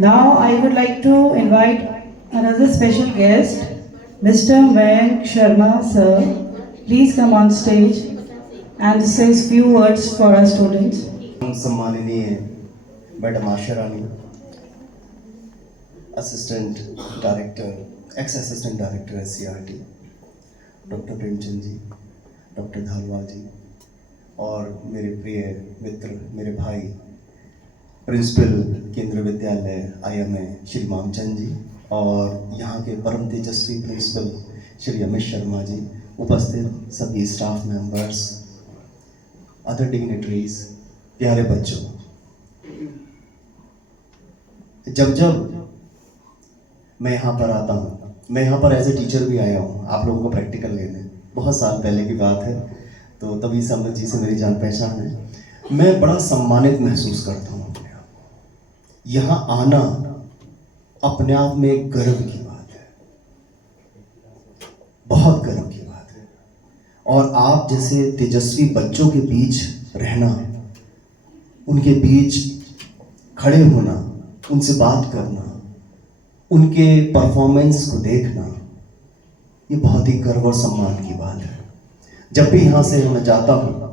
Now I would like to invite another special guest, Mr. Mayank Sharma sir. Please come on stage and say few words for our students. सम्माननीय madam Asha Rani, assistant director, ex assistant director SCRT, doctor Premchand ji, doctor Dhalwal ji और मेरे प्रिय मित्र, मेरे भाई, principal केंद्रीय विद्यालय IMA Shri Mamchand जी और यहाँ के परम तेजस्वी प्रिंसिपल श्री अमित शर्मा जी, उपस्थित सभी स्टाफ मेंबर्स, अदर डिग्नेटरीज, प्यारे बच्चों, जब मैं यहाँ पर आता हूँ, मैं यहाँ पर एज ए टीचर भी आया हूँ आप लोगों को प्रैक्टिकल लेने, बहुत साल पहले की बात है, तो तभी से अमित जी से मेरी जान पहचान है। मैं बड़ा सम्मानित महसूस करता हूँ अपने आप को। यहाँ आना अपने आप में एक गर्व की बात है, बहुत गर्व की बात है। और आप जैसे तेजस्वी बच्चों के बीच रहना, उनके बीच खड़े होना, उनसे बात करना, उनके परफॉर्मेंस को देखना, ये बहुत ही गर्व और सम्मान की बात है। जब भी यहाँ से मैं जाता हूँ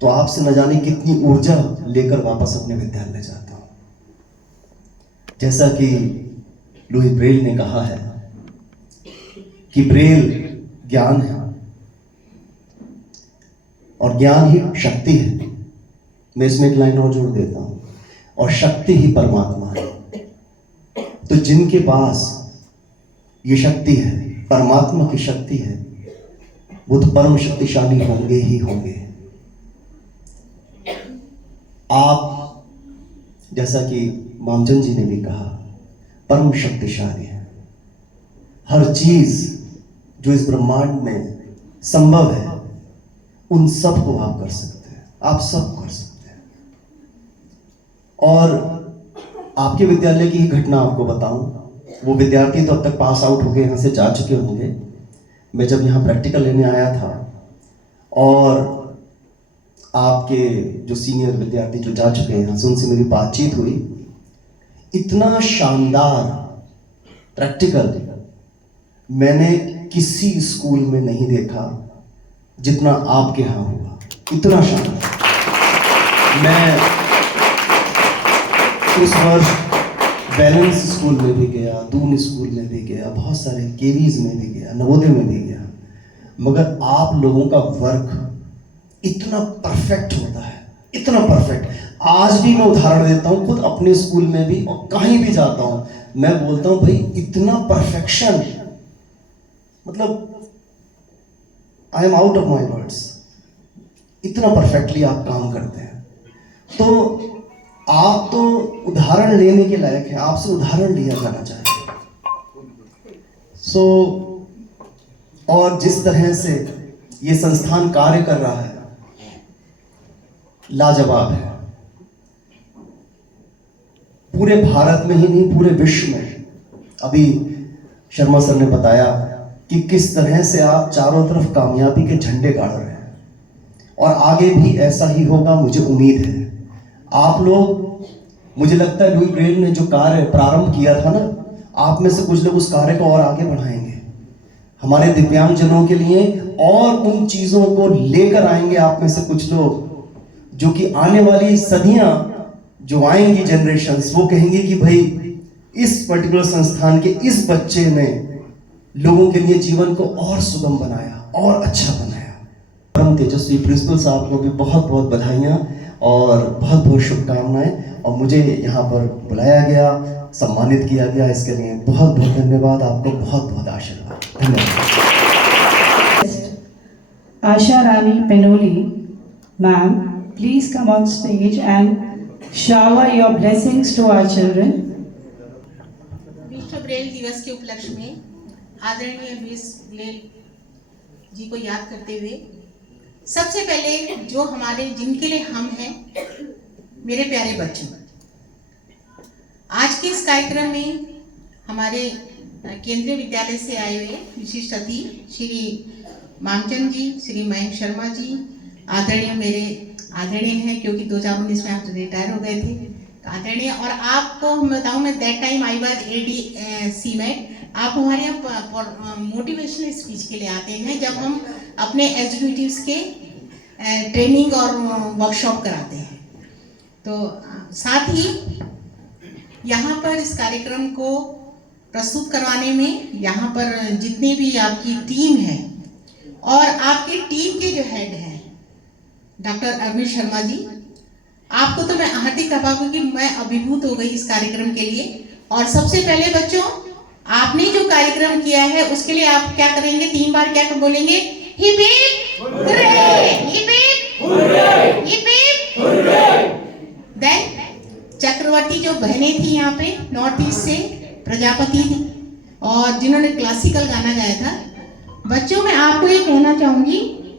तो आपसे न जाने कितनी ऊर्जा लेकर वापस अपने विद्यालय जाता हूँ। जैसा कि लुई ब्रेल ने कहा है कि ब्रेल ज्ञान है और ज्ञान ही शक्ति है। मैं इसमें एक लाइन और जोड़ देता हूँ, और शक्ति ही परमात्मा है। तो जिनके पास ये शक्ति है, परमात्मा की शक्ति है, वो तो परम शक्तिशाली होंगे ही होंगे। आप जैसा कि मामचंद जी ने भी कहा, परम शक्तिशाली है। हर चीज जो इस ब्रह्मांड में संभव है, उन सब को आप कर सकते हैं, आप सब कर सकते हैं। और आपके विद्यालय की ही घटना आपको बताऊं, वो विद्यार्थी तो अब तक पास आउट हो गए, यहाँ से जा चुके होंगे। मैं जब यहाँ प्रैक्टिकल लेने आया था और आपके जो सीनियर विद्यार्थी जो जा चुके हैं यहाँ से, उनसे मेरी बातचीत हुई। इतना शानदार प्रैक्टिकल मैंने किसी स्कूल में नहीं देखा जितना आपके यहाँ हुआ। इतना शानदार। मैं उस वर्ष बैलेंस स्कूल में भी गया, दून स्कूल में भी गया, बहुत सारे केवीज में भी गया, नवोदय में भी गया, मगर आप लोगों का वर्क इतना परफेक्ट होता है, इतना परफेक्ट। आज भी मैं उदाहरण देता हूँ, खुद अपने स्कूल में भी और कहीं भी जाता हूँ, मैं बोलता हूँ भाई इतना परफेक्शन, मतलब I am out of my words. इतना परफेक्टली आप काम करते हैं, तो आप तो उदाहरण लेने के लायक हैं, आपसे उदाहरण लिया जाना चाहिए। और जिस तरह से ये संस्थान कार्य कर रहा है, लाजवाब है। पूरे भारत में ही नहीं, पूरे विश्व में। अभी शर्मा सर ने बताया कि किस तरह से आप चारों तरफ कामयाबी के झंडे गाड़ रहे हैं, और आगे भी ऐसा ही होगा, मुझे उम्मीद है। आप लोग, मुझे लगता है लुई ब्रेल ने जो कार्य प्रारंभ किया था ना, आप में से कुछ लोग उस कार्य को और आगे बढ़ाएंगे, हमारे दिव्यांगजनों के लिए, और उन चीजों को लेकर आएंगे आप में से कुछ लोग, जो कि आने वाली सदियां जो आएंगी जनरेशंस, वो कहेंगे कि भाई इस पर्टिकुलर संस्थान के इस बच्चे ने लोगों के लिए जीवन को और सुगम बनाया और अच्छा बनाया। परम तेजस्वी प्रिंसिपल साहब को भी बहुत बहुत बधाइयाँ और बहुत बहुत शुभकामनाएं, और मुझे यहाँ पर बुलाया गया, सम्मानित किया गया, इसके लिए बहुत बहुत धन्यवाद। आपको बहुत बहुत आशीर्वाद। धन्यवाद। Asha Rani Penoli, ma'am, please come on stage and shower your blessings to our children. विश्व ब्रेल दिवस के उपलक्ष्य में आदरणीय लुईस ब्रेल जी को याद करते हुए, सबसे पहले जो हमारे, जिनके लिए हम हैं, मेरे प्यारे बच्चों, आज के इस कार्यक्रम में हमारे केंद्रीय विद्यालय से आए हुए विशिष्ट अतिथि श्री मामचंद जी, श्री मयंक शर्मा जी, आदरणीय, मेरे आदरणीय हैं क्योंकि 2019 में आप रिटायर हो गए थे, आदरणीय। और आपको मैं बताऊँ, मैं that time I was AD CMET। आप हमारे यहाँ मोटिवेशनल स्पीच के लिए आते हैं जब हम अपने एग्जीक्यूटिव्स के ट्रेनिंग और वर्कशॉप कराते हैं। तो साथ ही यहाँ पर इस कार्यक्रम को प्रस्तुत करवाने में यहाँ पर जितनी भी आपकी टीम है, और आपकी टीम के जो हेड हैं डॉक्टर अरविंद शर्मा जी, आपको तो मैं हार्दिक कहूँगी कि मैं अभिभूत हो गई इस कार्यक्रम के लिए। और सबसे पहले बच्चों, आपने जो कार्यक्रम किया है उसके लिए आप क्या करेंगे, 3 बार क्या बोलेंगे, hip hip hurray, hip hip hurray, hip hip hurray. Then Chakravarti जो बहनें थी यहाँ पे नॉर्थ ईस्ट से, प्रजापति थी, और जिन्होंने क्लासिकल गाना गाया था। बच्चों, मैं आपको ये कहना चाहूंगी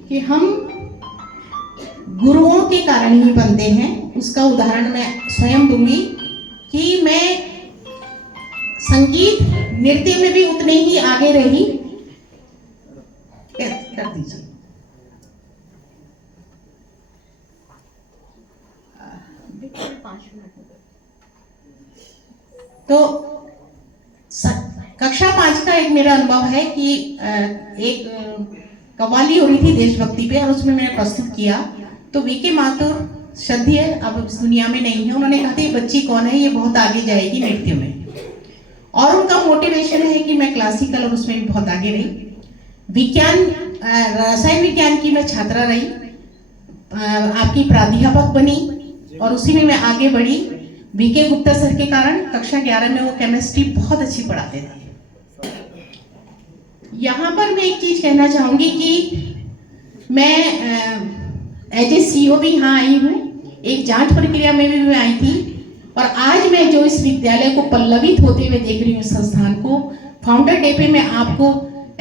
कि हम गुरुओं के कारण ही बनते हैं। उसका उदाहरण मैं स्वयं दूंगी कि मैं संगीत नृत्य में भी उतने ही आगे रही। कर दीजिए। तो कक्षा 5 का एक मेरा अनुभव है कि एक कव्वाली हो रही थी देशभक्ति पे, और उसमें मैंने प्रस्तुत किया। तो वीके माथुर श्रद्धेय अब इस दुनिया में नहीं है, उन्होंने कहा था ये बच्ची कौन है, ये बहुत आगे जाएगी नृत्य में, और उनका मोटिवेशन है कि मैं क्लासिकल और उसमें भी बहुत आगे रही। विज्ञान, रसायन विज्ञान की मैं छात्रा रही, आपकी प्राध्यापक बनी, और उसी में मैं आगे बढ़ी। बीके गुप्ता सर के कारण कक्षा 11 में वो केमिस्ट्री बहुत अच्छी पढ़ाते थे। यहाँ पर मैं एक चीज कहना चाहूंगी कि मैं एज ए CEO भी यहाँ आई हूँ, एक जांच प्रक्रिया में भी मैं आई थी, और आज मैं जो इस विद्यालय को पल्लवित होते हुए देख रही हूँ, संस्थान को, फाउंडर डे पे मैं आपको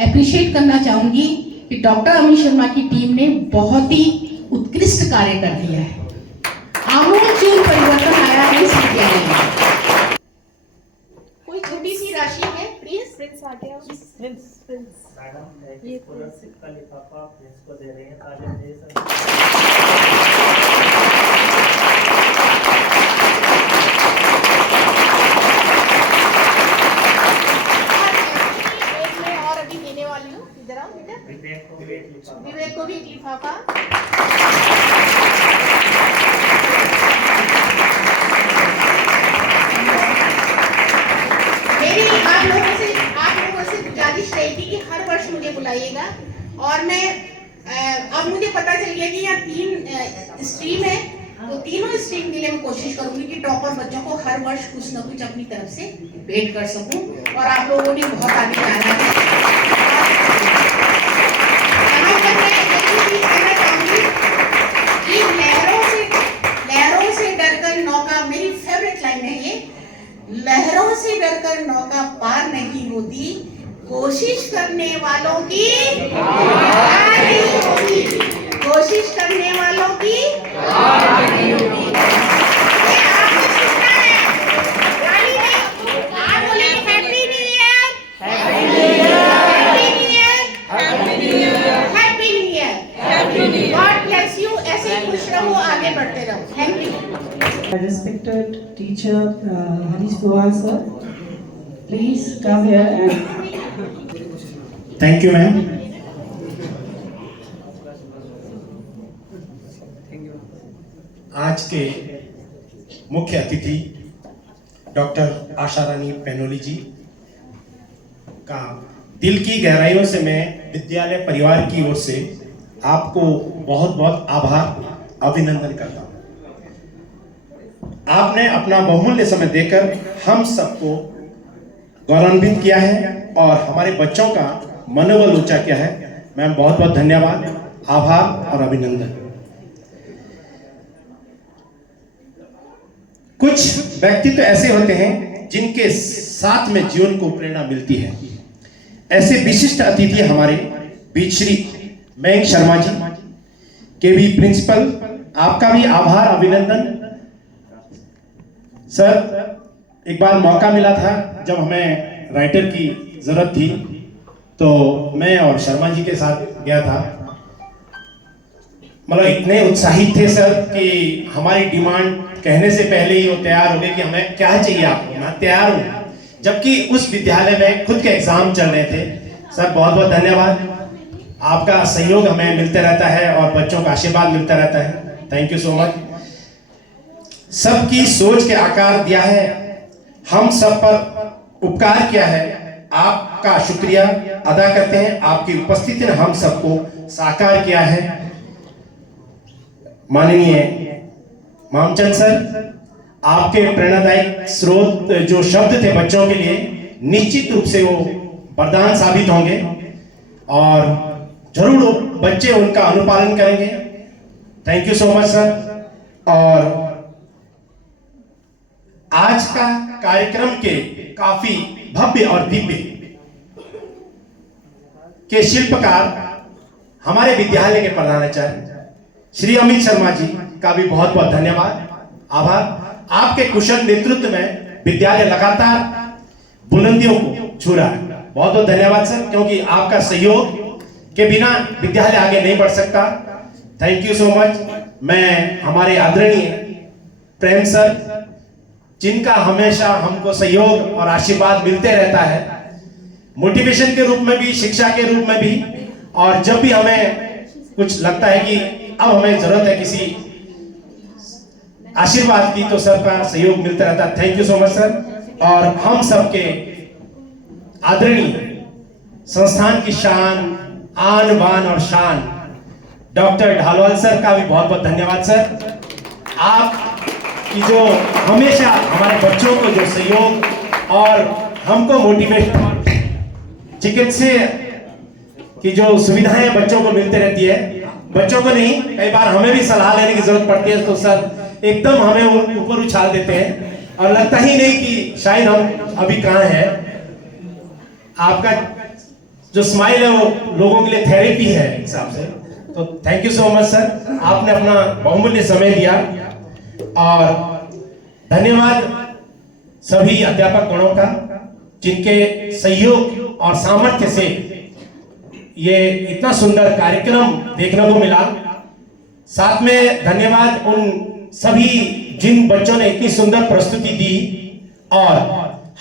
अप्रिशिएट करना चाहूंगी कि डॉक्टर अमित शर्मा की टीम ने बहुत ही उत्कृष्ट कार्य कर दिया है। आमूल परिवर्तन आया है इस विद्यालय में। कोई छोटी सी राशि है प्लीज आ गया। मैडम, ये पूरा सिक्का लिफाफा प्रिंस को दे रहे हैं, ताकि मेरी आप लोगों से गुजारिश रहेगी कि हर वर्ष मुझे बुलाइएगा। और मैं अब मुझे पता चल गया कि यहाँ 3 स्ट्रीम है, तो तीनों स्ट्रीम के लिए मैं कोशिश करूंगी कि टॉपर बच्चों को हर वर्ष कुछ ना कुछ अपनी तरफ से भेंट कर सकूं। और आप लोगों ने बहुत आगे जाना है। यहाँ पर मैं एक चीज कहना चाहूंगी कि लहरों से डरकर नौका, मेरी फेवरेट लाइन है ये, लहरों से डरकर नौका पार नहीं होती, कोशिश करने वालों की हार नहीं होती, कोशिश करने वालों की हार नहीं होती। ये आपने सुना है, गाली नहीं। आप बोलेंगे happy new year, happy new year, happy new year, happy new year, happy new year. God bless you. ऐसे ही खुश रहो, आगे बढ़ते रहो। Thank you. Respected teacher Harish Pawar sir, please come here and thank you ma'am. आज के मुख्य अतिथि डॉक्टर आशा रानी पेनोली जी का दिल की गहराइयों से मैं विद्यालय परिवार की ओर से आपको बहुत बहुत आभार अभिनंदन करता हूँ। आपने अपना बहुमूल्य समय देकर हम सबको गौरवान्वित किया है और हमारे बच्चों का मनोबल ऊंचा किया है। मैम बहुत बहुत धन्यवाद, आभार और अभिनंदन। कुछ व्यक्तित्व ऐसे होते हैं जिनके साथ में जीवन को प्रेरणा मिलती है। ऐसे विशिष्ट अतिथि हमारे बीच श्री मयंक शर्मा जी के भी प्रिंसिपल, आपका भी आभार अभिनंदन। सर, एक बार मौका मिला था जब हमें राइटर की जरूरत थी, तो मैं और शर्मा जी के साथ गया था। मतलब इतने उत्साहित थे सर कि हमारी डिमांड कहने से पहले ही वो तैयार हो गए कि हमें क्या चाहिए आपको, मैं तैयार हूँ। जबकि उस विद्यालय में खुद के एग्जाम चल रहे थे। सर बहुत बहुत धन्यवाद, आपका सहयोग हमें मिलते रहता है और बच्चों का आशीर्वाद मिलता रहता है। Thank you so much. सबकी सोच के आकार दिया है, हम सब पर उपकार किया है, आपका शुक्रिया अदा करते हैं। आपकी उपस्थिति ने हम सबको साकार किया है। माननीय मामचंद सर, आपके प्रेरणादायक स्रोत जो शब्द थे बच्चों के लिए, निश्चित रूप से वो वरदान साबित होंगे और जरूर बच्चे उनका अनुपालन करेंगे। Thank you so much sir. और आज का कार्यक्रम के काफी भव्य और दिव्य के शिल्पकार हमारे विद्यालय के प्रधानाचार्य श्री अमित शर्मा जी का भी बहुत बहुत धन्यवाद, आभार। आपके कुशल नेतृत्व में विद्यालय लगातार बुलंदियों को छू रहा है। बहुत बहुत धन्यवाद सर, क्योंकि आपका सहयोग के बिना विद्यालय आगे नहीं बढ़ सकता। Thank you so much. मैं हमारे आदरणीय प्रेम सर, जिनका हमेशा हमको सहयोग और आशीर्वाद मिलते रहता है, मोटिवेशन के रूप में भी, शिक्षा के रूप में भी, और जब भी हमें कुछ लगता है कि अब हमें जरूरत है किसी आशीर्वाद की, तो सर का सहयोग मिलता रहता है। Thank you so much sir. और हम सबके आदरणीय संस्थान की शान, आन बान और शान डॉक्टर ढालवाल सर का भी बहुत बहुत धन्यवाद सर। आप कि जो हमेशा हमारे बच्चों को जो सहयोग और हमको मोटिवेट, चिकित्सीय की जो सुविधाएं बच्चों को मिलती रहती है, बच्चों को नहीं, कई बार हमें भी सलाह लेने की जरूरत पड़ती है, तो सर एकदम हमें ऊपर उछाल देते हैं और लगता ही नहीं कि शायद हम अभी कहाँ हैं। आपका जो स्माइल है वो लोगों के लिए थेरेपी है हिसाब से। तो thank you so much sir, आपने अपना बहुमूल्य समय दिया। और धन्यवाद सभी अध्यापक गणों का, जिनके सहयोग और सामर्थ्य से ये इतना सुंदर कार्यक्रम देखने को मिला। साथ में धन्यवाद उन सभी जिन बच्चों ने इतनी सुंदर प्रस्तुति दी और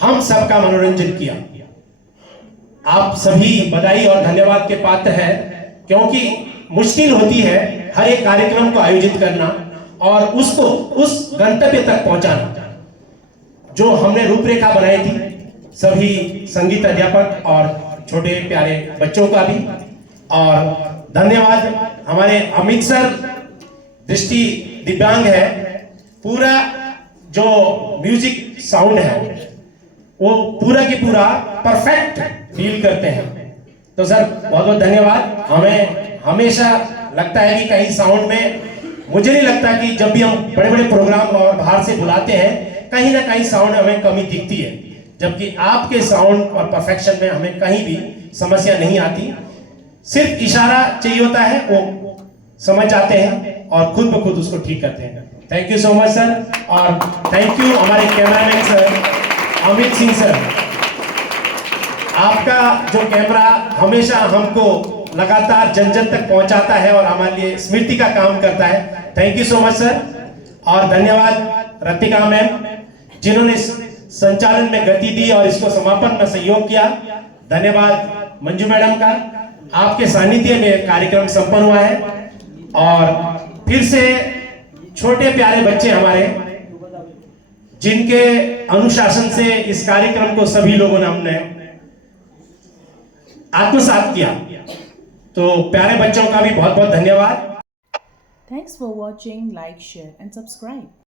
हम सबका मनोरंजन किया। आप सभी बधाई और धन्यवाद के पात्र हैं, क्योंकि मुश्किल होती है हर एक कार्यक्रम को आयोजित करना और उसको उस गंतव्य तक पहुंचाना जो हमने रूपरेखा बनाई थी, सभी संगीत अध्यापक और छोटे प्यारे बच्चों का भी। और धन्यवाद हमारे अमित सर, दृष्टि दिव्यांग है, पूरा जो म्यूजिक साउंड है वो पूरा की पूरा परफेक्ट फील करते हैं। तो सर बहुत बहुत धन्यवाद। हमें हमेशा लगता है कि कहीं साउंड में, मुझे नहीं लगता कि जब भी हम बड़े बड़े प्रोग्राम और बाहर से बुलाते हैं कहीं ना कहीं साउंड में हमें कमी दिखती है, जबकि आपके साउंड और परफेक्शन में हमें कहीं भी समस्या नहीं आती। सिर्फ इशारा चाहिए होता है, वो समझ जाते हैं और खुद ब खुद उसको ठीक करते हैं। Thank you so much sir. और थैंक यू हमारे cameraman sir Amit Singh sir, आपका जो कैमरा हमेशा हमको लगातार जन जन तक पहुंचाता है और हमारे लिए स्मृति का काम करता है। Thank you so much sir. और धन्यवाद रतिका मैम जिन्होंने संचालन में गति दी और इसको समापन में सहयोग किया। धन्यवाद मंजू मैडम का, आपके सानिध्य में कार्यक्रम संपन्न हुआ है। और फिर से छोटे प्यारे बच्चे हमारे, जिनके अनुशासन से इस कार्यक्रम को सभी लोगों ने हमने आत्मसात किया, तो प्यारे बच्चों का भी बहुत बहुत धन्यवाद। Thanks for watching, like, share and subscribe.